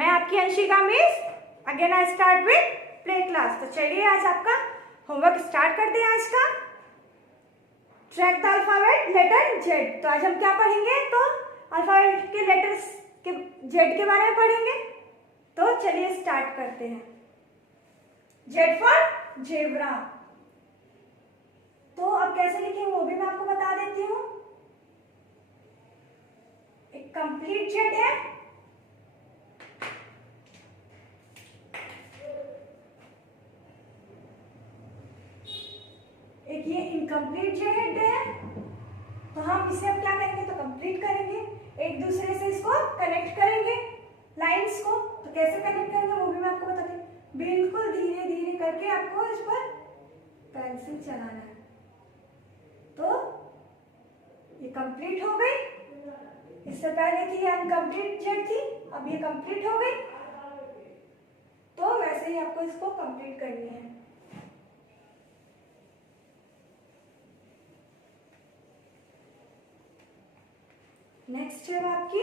मैं आपकी Anshika miss. Again I start with play class. तो चलिए आज आपका होमवर्क स्टार्ट करते हैं। आज का track the alphabet letter Z. तो आज हम क्या पढ़ेंगे? तो अल्फाबेट के लेटर्स के जेड के बारे में पढ़ेंगे। तो चलिए स्टार्ट करते हैं। Z for zebra. तो अब कैसे लिखें वो भी मैं आपको बता देती हूँ। एक कंप्लीट जेड है, एक ये इनकम्प्लीट जेड है। तो हम इसे अब क्या करेंगे? तो कंप्लीट करेंगे, एक दूसरे से इसको कनेक्ट करेंगे लाइंस को। तो कैसे कनेक्ट करेंगे वो भी मैं आपको बता दूं। बिल्कुल धीरे धीरे करके आपको इस पर पेंसिल चलाना है। तो ये कंप्लीट हो गई। इससे पहले थी ये अनकम्प्लीट जेड थी, अब ये कंप्लीट हो गई। तो वैसे ही आपको इसको कंप्लीट करनी है। नेक्स्ट है आपकी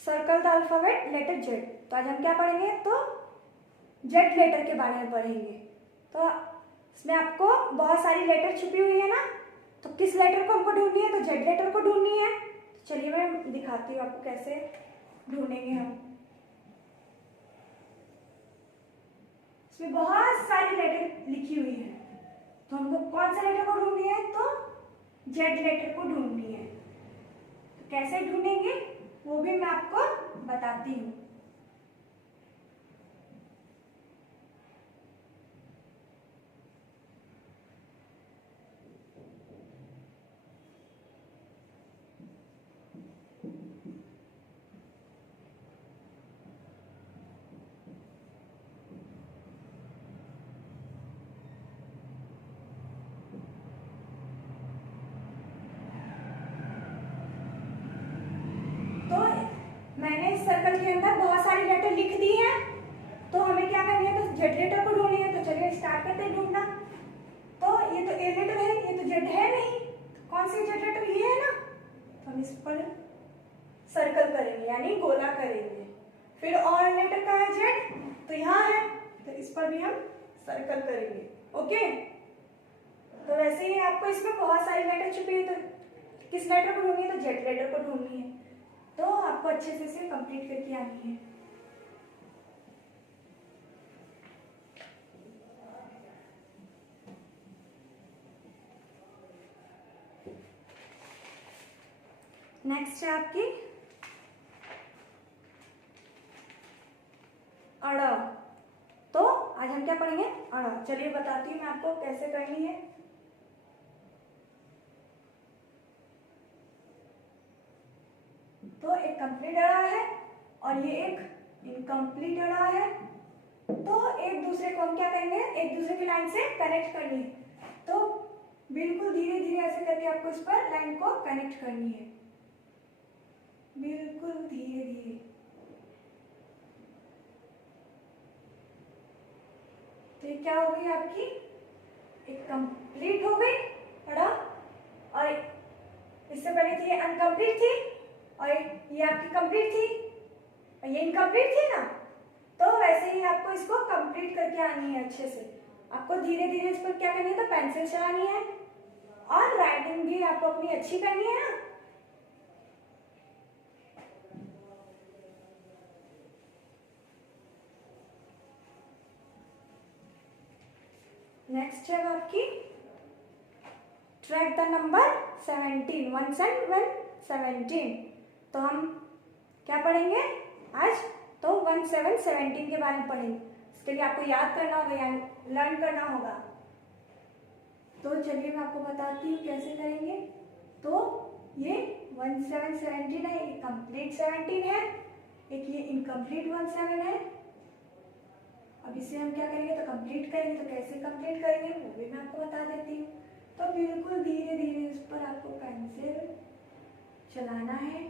circle the alphabet letter Z. तो आज हम क्या पढ़ेंगे? तो जेड लेटर के बारे में पढ़ेंगे। तो इसमें आपको बहुत सारी लेटर छुपी हुई है ना, तो किस लेटर को हमको ढूंढनी है? तो जेड लेटर को ढूंढनी है। तो चलिए मैं दिखाती हूँ आपको कैसे ढूंढेंगे हम। इसमें बहुत सारी लेटर लिखी हुई है, तो हमको कौन सा लेटर को ढूंढनी है? तो जेड लेटर को ढूंढनी है। तो कैसे ढूंढेंगे वो भी मैं आपको बताती हूँ। मैंने इस सर्कल के अंदर बहुत सारी लेटर लिख दी हैं। तो हमें क्या करनी है? तो जेड लेटर को ढूंढनी है। तो चलिए स्टार्ट करते हैं ढूंढना। तो ये तो ए लेटर है, ये तो जेड है नहीं। तो कौन सी जेड लेटर? ये है ना। तो हम इस पर सर्कल करेंगे यानी गोला करेंगे। फिर और लेटर का है जेड, तो यहाँ है, तो इस पर भी हम सर्कल करेंगे। ओके। तो वैसे ही आपको इसमें बहुत सारी लेटर छुपी है, तो किस लेटर को ढूंढनी है? तो जेड लेटर को ढूंढनी है। तो आपको अच्छे से इसे कंप्लीट करके आनी है। नेक्स्ट है आपकी अड़। तो आज हम क्या पढ़ेंगे? अड़। चलिए बताती हूँ मैं आपको कैसे करनी है। तो एक कंप्लीट अड़ा है और ये एक इनकम्प्लीट अड़ा है। तो एक दूसरे को हम क्या करेंगे? एक दूसरे की लाइन से कनेक्ट करनी है। तो बिल्कुल धीरे धीरे ऐसे करके आपको इस पर लाइन को कनेक्ट करनी है, बिल्कुल धीरे धीरे। तो ये क्या हो गई आपकी? एक कंप्लीट हो गई अड़ा, और इससे पहले थी ये अनकम्प्लीट थी, और ये आपकी कंप्लीट थी, और ये इनकम्प्लीट थी ना। तो वैसे ही आपको इसको कंप्लीट करके आनी है अच्छे से। आपको धीरे धीरे इस पर क्या करनी है? तो पेंसिल चलानी है, और राइटिंग भी आपको अपनी अच्छी करनी है ना। नेक्स्ट है आपकी ट्रैक द नंबर 17, 17। तो हम क्या पढ़ेंगे आज? तो 17 के बारे में पढ़ेंगे। इसके लिए आपको याद करना होगा या लर्न करना होगा। तो चलिए मैं आपको बताती हूँ कैसे करेंगे। तो ये 17 है, एक कंप्लीट 17 है, एक ये इनकम्प्लीट 17 है। अब इसे हम क्या करेंगे? तो कंप्लीट करेंगे। तो कैसे कंप्लीट करेंगे वो भी मैं आपको बता देती हूँ। तो बिल्कुल धीरे धीरे इस पर आपको पेंसिल चलाना है,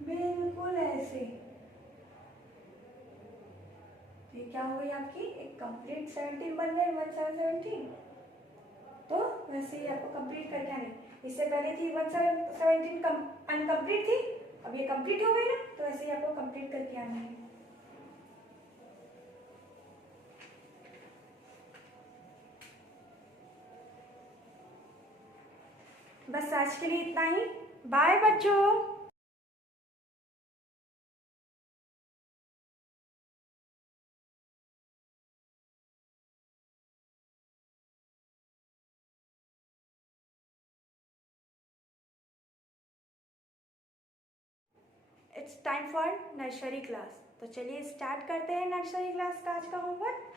बिल्कुल ऐसे। ये क्या हो गई आपकी? एक कंप्लीट 17 बन गए, 17। तो वैसे ही आपको कंप्लीट करके आनी। इससे पहले थी 17 अनकम्प्लीट थी, अब ये कंप्लीट हो गई ना, तो ऐसे ही आपको कंप्लीट करके आना है। बस आज के लिए इतना ही। बाय बच्चों। It's time for nursery class. तो चलिए स्टार्ट करते हैं नर्सरी क्लास का आज का होमवर्क।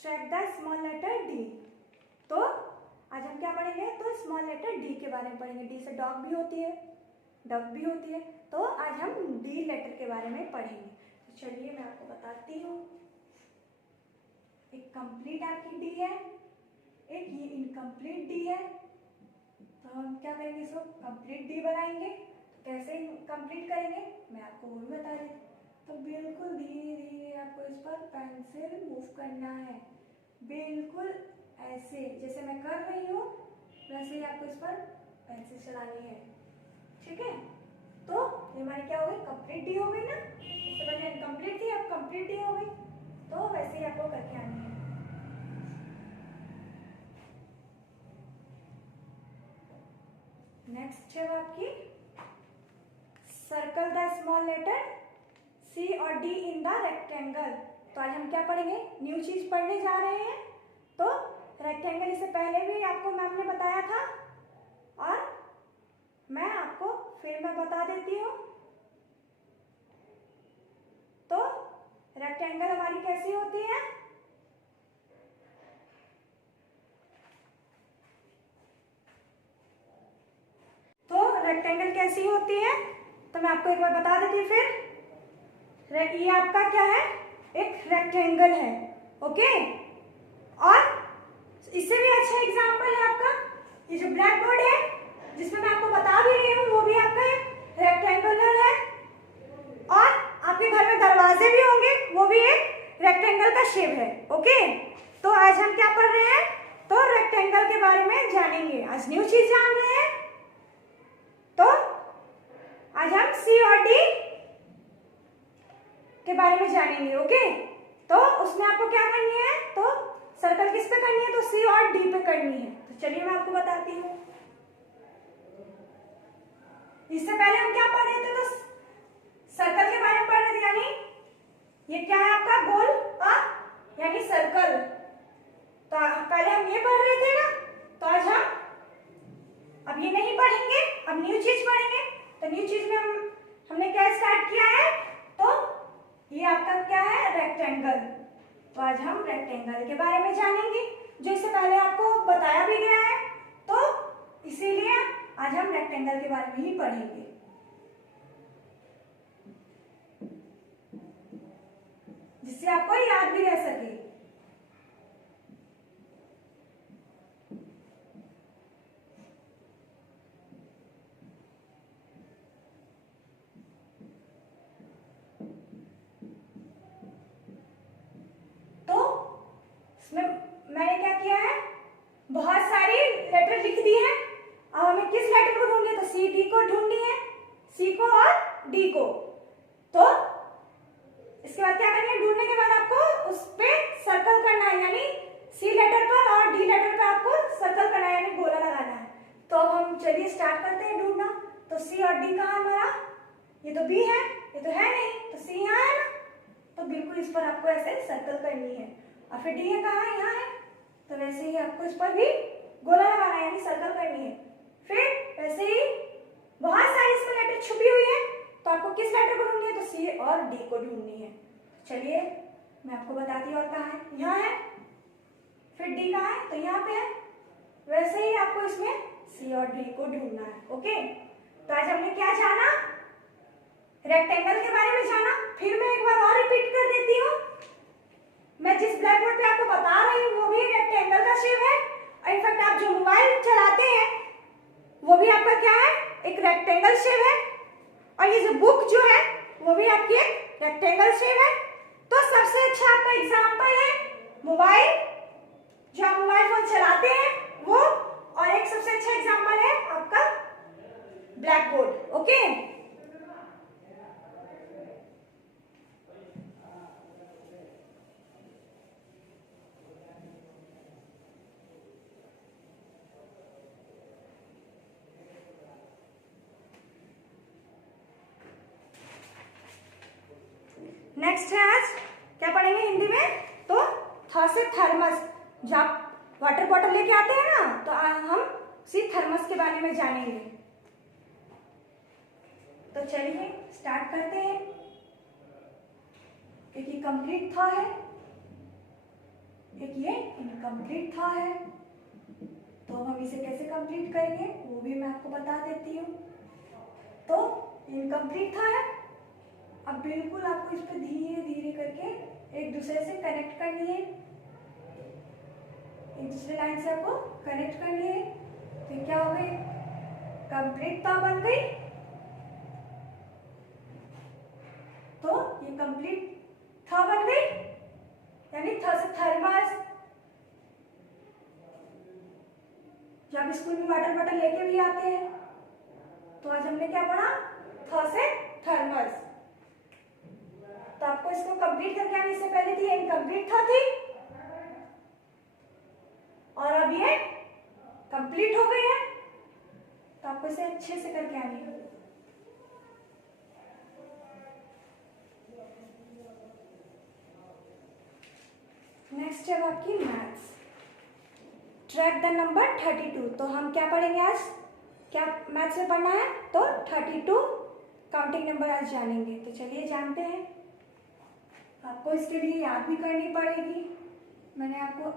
Track the small letter D. तो आज हम क्या पढ़ेंगे, तो स्मॉल लेटर डी के बारे में पढ़ेंगे। डी से डॉग भी होती है, डक भी होती है, तो आज हम डी लेटर के बारे में पढ़ेंगे। तो चलिए मैं आपको बताती हूँ। एक कंप्लीट आपकी डी है, एक ये इनकम्प्लीट डी है। तो हम क्या करेंगे, इसको कंप्लीट डी बनाएंगे। तो कैसे कंप्लीट करेंगे मैं आपको वो भी बता रही हूँ। तो बिल्कुल धीरे धीरे आपको इस पर पेंसिल मूव करना है, बिल्कुल ऐसे जैसे मैं कर रही हूँ वैसे ही आपको इस पर पेंसिल चलानी है, ठीक है। तो ये हमारी क्या हो गई, कंप्लीट डी हो गई ना। इससे पहले इनकम्प्लीट थी, अब कंप्लीट डी हो गई। तो वैसे ही आपको करके आनी है। नेक्स्ट है आपकी सर्कल द स्मॉल लेटर सी और डी इन द रेक्टेंगल। तो आज हम क्या पढ़ेंगे, न्यू चीज पढ़ने जा रहे हैं। तो रेक्टेंगल इससे पहले भी आपको मैम ने बताया था और मैं आपको फिर मैं बता देती हूँ। तो रेक्टेंगल हमारी कैसी होती है, तो रेक्टेंगल कैसी होती है तो मैं आपको एक बार बता देती हूँ फिर। ये आपका क्या है, एक रेक्टेंगल है, ओके। और इससे भी अच्छा एग्जांपल है आपका ये जो ब्लैक बोर्ड है, जिसमें मैं आपको बता भी रही हूँ, वो भी आपका एक रेक्टेंगुलर है। और आपके घर में दरवाजे भी होंगे, वो भी एक रेक्टेंगल का शेप है, ओके। तो आज हम क्या पढ़ रहे हैं, तो रेक्टेंगल के बारे में जानेंगे। आज न्यू चीज जान रहे हैं। तो आज हम सी और डी के बारे में जानेंगे, ओके। तो उसमें आपको क्या करनी है, तो सर्कल किस पे करनी है, तो सी और डी पे करनी है। तो चलिए मैं आपको बताती हूँ। इससे पहले हम क्या पढ़ रहे थे, तो सर्कल के बारे में पढ़ रहे थे, यानी ये क्या है आपका गोल यानी सर्कल। तो पहले हम ये पढ़ रहे थे ना, तो आज हम अब ये नहीं पढ़ेंगे, अब न्यू चीज पढ़ेंगे। तो न्यू चीज में हमने क्या स्टार्ट किया है, तो ये आपका क्या है, रेक्टेंगल। तो आज हम रेक्टेंगल के बारे में जानेंगे, जो इससे पहले आपको बताया भी गया है। तो इसीलिए आज हम रेक्टेंगल के बारे में ही पढ़ेंगे, जिससे आपको याद भी रह सके। मैंने क्या किया है, बहुत सारी लेटर लिख दी है। अब हमें किस लेटर को ढूंढनी है, तो सी डी को ढूंढनी है, सी को और डी को। तो इसके बाद क्या करना है, ढूंढने के बाद आपको उस पे सर्कल करना है, यानी सी लेटर पर और डी लेटर पर आपको सर्कल करना है, यानी गोला लगाना है। तो अब हम चलिए स्टार्ट करते हैं ढूंढना। तो सी और डी कहाँ हमारा, ये तो बी है, ये तो है नहीं, तो सी यहाँ है ना। तो बिल्कुल इस पर आपको ऐसे सर्कल करनी है। और फिर डी है कहाँ है, यहाँ है, तो वैसे ही आपको इस पर भी गोला लगाना है, यानी सर्कल करनी है। फिर वैसे ही बहुत सारी इसमें लेटर छुपी हुई है, तो आपको किस लेटर को ढूंढनी है, तो सी और डी को ढूंढनी है। चलिए मैं आपको बताती हूँ, और कहाँ है, यहाँ है। फिर डी कहाँ है, तो यहाँ पे है। वैसे ही आपको इसमें सी और डी को ढूंढना है, ओके। तो आज हमने क्या जाना, रेक्टेंगल के बारे में जाना। फिर मैं एक बार और रिपीट कर देती हूँ। मैं जिस ब्लैक बोर्ड पे आपको बता रही हूँ वो भी रेक्टेंगल का शेप है, और इनफैक्ट आप जो मोबाइल चलाते हैं वो भी आपका क्या है, एक रेक्टेंगल शेप है। और ये जो बुक जो है वो भी आपकी एक रेक्टेंगल शेप है। तो सबसे अच्छा आपका एग्जांपल है मोबाइल, जो आप मोबाइल फोन चलाते हैं वो, और एक सबसे अच्छा एग्जांपल है आपका ब्लैक बोर्ड। नेक्स्ट है आज क्या पढ़ेंगे हिंदी में, तो थ से थर्मस। जब आप वाटर बॉटल लेके आते हैं ना, तो हम उसी थर्मस के बारे में जानेंगे। तो चलिए स्टार्ट करते हैं। एक ये कंप्लीट था है, एक ये इनकम्प्लीट था है। तो हम इसे कैसे कंप्लीट करेंगे वो भी मैं आपको बता देती हूँ। तो इनकम्प्लीट था है, अब बिल्कुल आपको इस पर धीरे धीरे करके एक दूसरे से कनेक्ट करनी है, एक दूसरे लाइन से आपको कनेक्ट करनी है। फिर क्या हो गई, कंप्लीट था बन गई। तो ये कंप्लीट था बन गई, यानी थ से थर्मस। जब स्कूल में वाटर बॉटल लेके भी आते हैं, तो आज हमने क्या पढ़ा, थ से थर्मस। तो आपको इसको कंप्लीट करके आने से पहले थी इनकम्प्लीट था थी, और अब ये कंप्लीट हो गई है। तो आपको इसे अच्छे से करके आनी है। नेक्स्ट है आपकी मैथ्स, ट्रैक द नंबर 32। तो हम क्या पढ़ेंगे आज, क्या मैथ्स में पढ़ना है, तो 32 काउंटिंग नंबर आज जानेंगे। तो चलिए जानते हैं। आपको इसके लिए याद भी करनी पड़ेगी, मैंने आपको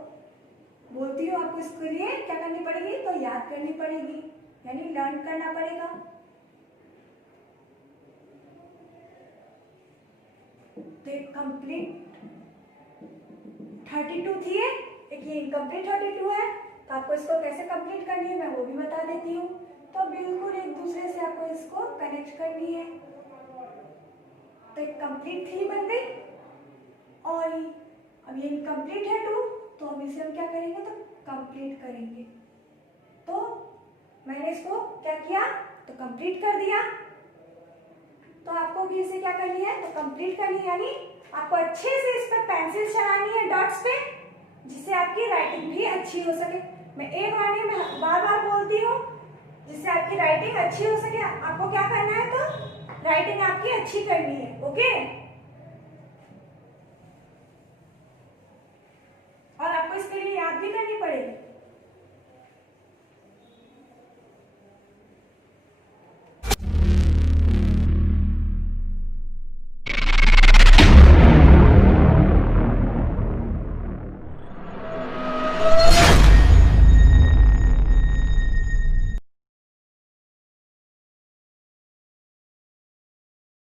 बोलती हूँ आपको इसके लिए क्या करनी पड़ेगी, तो याद करनी पड़ेगी, यानी लर्न करना पड़ेगा। तो एक कंप्लीट 32 थी, एक ये इनकम्प्लीट 32 है। तो आपको इसको कैसे कंप्लीट करनी है मैं वो भी बता देती हूँ। तो बिल्कुल एक दूसरे से आपको इसको कनेक्ट करनी है। तो एक कंप्लीट 3 बन गई, और अब ये इनकम्प्लीट है 2, तो अब इसे हम क्या करेंगे, तो कंप्लीट करेंगे। तो मैंने इसको क्या किया, तो कंप्लीट कर दिया। तो आपको भी इसे क्या करनी है, तो कंप्लीट करनी है, यानी आपको अच्छे से इस पर पेंसिल चलानी है डॉट्स पे, जिससे आपकी राइटिंग भी अच्छी हो सके। मैं एक वार्निंग में बार बार बोलती हूँ, जिससे आपकी राइटिंग अच्छी हो सके। आपको क्या करना है, तो राइटिंग आपकी अच्छी करनी है। ओके।